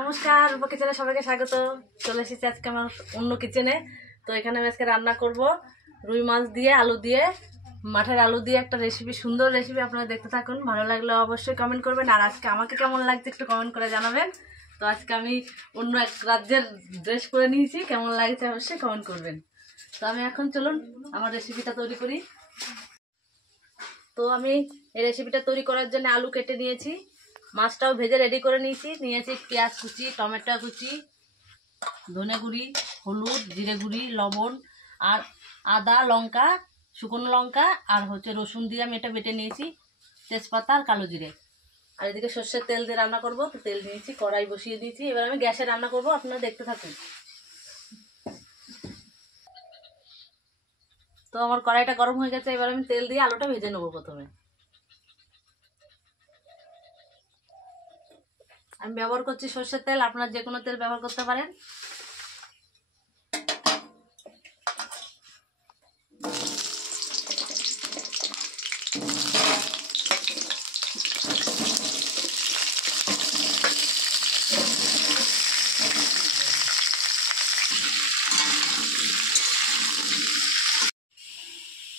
নমস্কার, রূপা কিচেনে সবাইকে স্বাগত। চলে এসেছি আজকে আমার অন্য কিচেনে। তো এখানে আমি আজকে রান্না করব রুই মাছ দিয়ে আলু দিয়ে, মাঠের আলু দিয়ে একটা রেসিপি, সুন্দর রেসিপি। আপনারা দেখতে থাকুন, ভালো লাগলে অবশ্যই কমেন্ট করবেন। আর আজকে আমাকে কেমন লাগছে একটু কমেন্ট করে জানাবেন। তো আজকে আমি অন্য এক রাজ্যের ড্রেস করে নিয়েছি, কেমন লাগছে অবশ্যই কমেন্ট করবেন। তো আমি এখন চলুন আমার রেসিপিটা তৈরি করি। তো আমি এই রেসিপিটা তৈরি করার জন্য আলু কেটে নিয়েছি, মাছটাও ভেজে রেডি করে নিয়েছি পেঁয়াজ কুচি, টমেটো কুচি, ধনে গুঁড়ি, হলুদ, জিরে গুঁড়ি, লবণ আর আদা, লঙ্কা, শুকনো লঙ্কা আর রসুন দিয়ে আমি এটা বেটে নিয়েছি, তেজপাতা আর কালো জিরে। আর এদিকে সর্ষের তেল দিয়ে রান্না করব। তো তেল দিয়েছি, কড়াই বসিয়ে দিয়েছি। এবার আমি গ্যাসে রান্না করব, আপনারা দেখতে থাকুন। তো আমার কড়াইটা গরম হয়ে গেছে, এবার আমি তেল দিয়ে আলুটা ভেজে নেবো। প্রথমে আমি ব্যবহার করছি সর্ষের তেল, আপনারা যে কোনো তেল ব্যবহার করতে পারেন।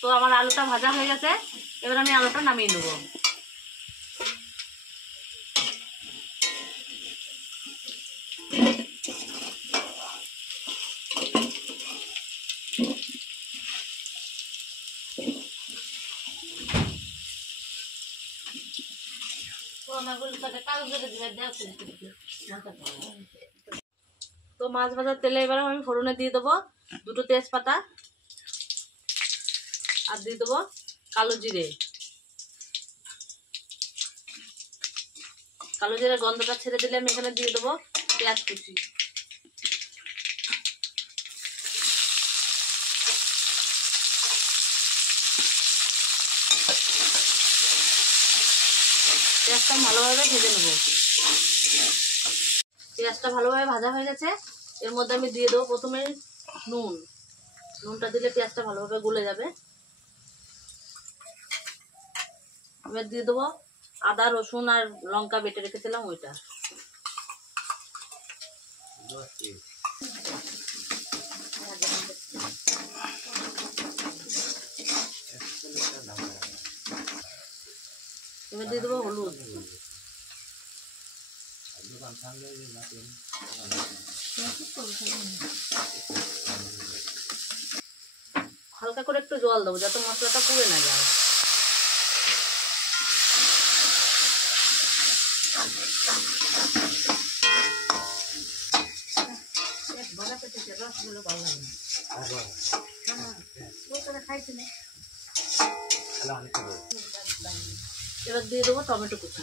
তো আমার আলুটা ভাজা হয়ে গেছে, এবার আমি আলুটা নামিয়ে নেব। তো মাছ ভাজার তেলে এবার আমি ফোড়নে দিয়ে দেবো দুটো তেজপাতা আর দিয়ে দেবো কালো জিরে। কালো জিরে গন্ধটা ছেড়ে দিলে আমি এখানে দিয়ে দেবো পেঁয়াজ কুচি। পেঁয়াজটা ভালোভাবে ভেজে নেবো। পেঁয়াজটা ভালোভাবে ভাজা হয়ে গেছে, এর মধ্যে আমি দিয়ে দেবো প্রথমে নুনটা দিলে পেঁয়াজটা ভালোভাবে গলে যাবে। এবার দিয়ে দেবো আদা, রসুন আর লঙ্কা বেটে রেখেছিলাম ওইটা। এবার দিয়ে দেবো হলুদ, হালকা করে একটু জল দেবো যাতে মশলাটা পুড়ে না যায়। এবার দিয়ে দেবো টমেটো কুচি।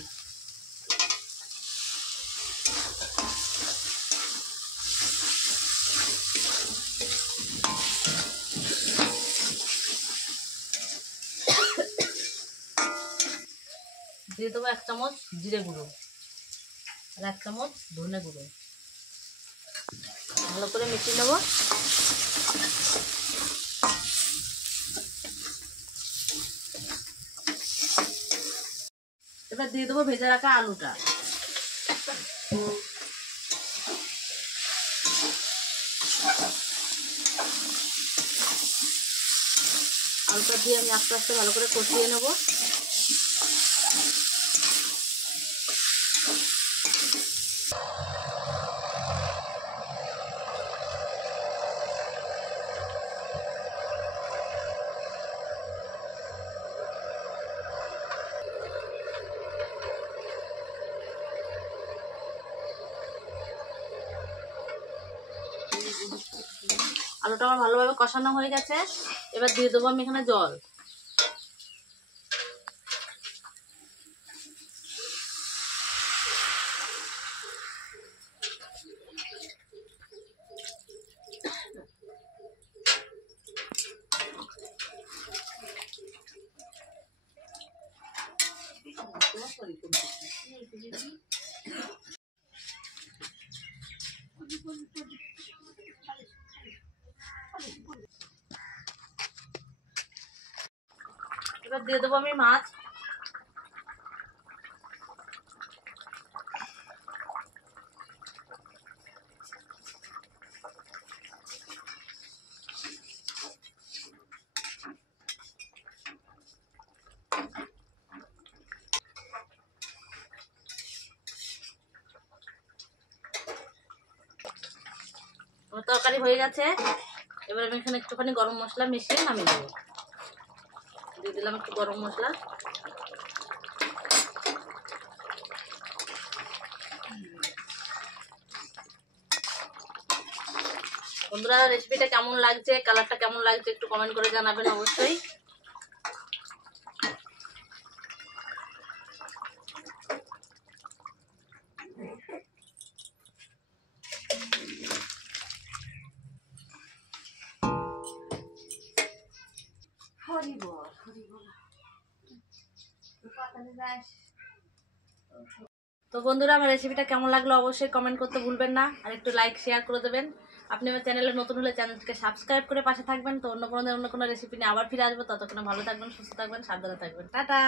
দিয়ে দেবো 1 চামচ জিরে গুঁড়ো আর 1 চামচ ধনে গুঁড়ো। ভালো করে মিশিয়ে নেবো। এবার দিয়ে দেবো ভেজে রাখা আলুটা। আলুটা দিয়ে আমি আস্তে আস্তে ভালো করে কষিয়ে নেব। আলুটা আমার ভালোভাবে কষানো হয়ে গেছে, এবার দিয়ে দেবো আমি এখানে জল। এবার দিয়ে দেবো আমি মাছ। আমার তরকারি হয়ে গেছে। এবার আমি এখানে একটুখানি গরম মশলা মিশিয়ে নামিয়ে দেবো। দিয়ে দিলাম একটু গরম মশলা। বন্ধুরা রেসিপিটা কেমন লাগছে, কালারটা কেমন লাগছে একটু কমেন্ট করে জানাবেন অবশ্যই। তো বন্ধুরা আমার রেসিপিটা কেমন লাগলো অবশ্যই কমেন্ট করতে ভুলবেন না, আর একটু লাইক শেয়ার করে দেবেন। আপনি আমার চ্যানেলে নতুন হলে চ্যানেলটিকে সাবস্ক্রাইব করে পাশে থাকবেন। তো অন্য কোনো রেসিপি নিয়ে আবার ফিরে আসবো। ততক্ষণে ভালো থাকবেন, সুস্থ থাকবেন, সাবধানে থাকবেন। টাটা।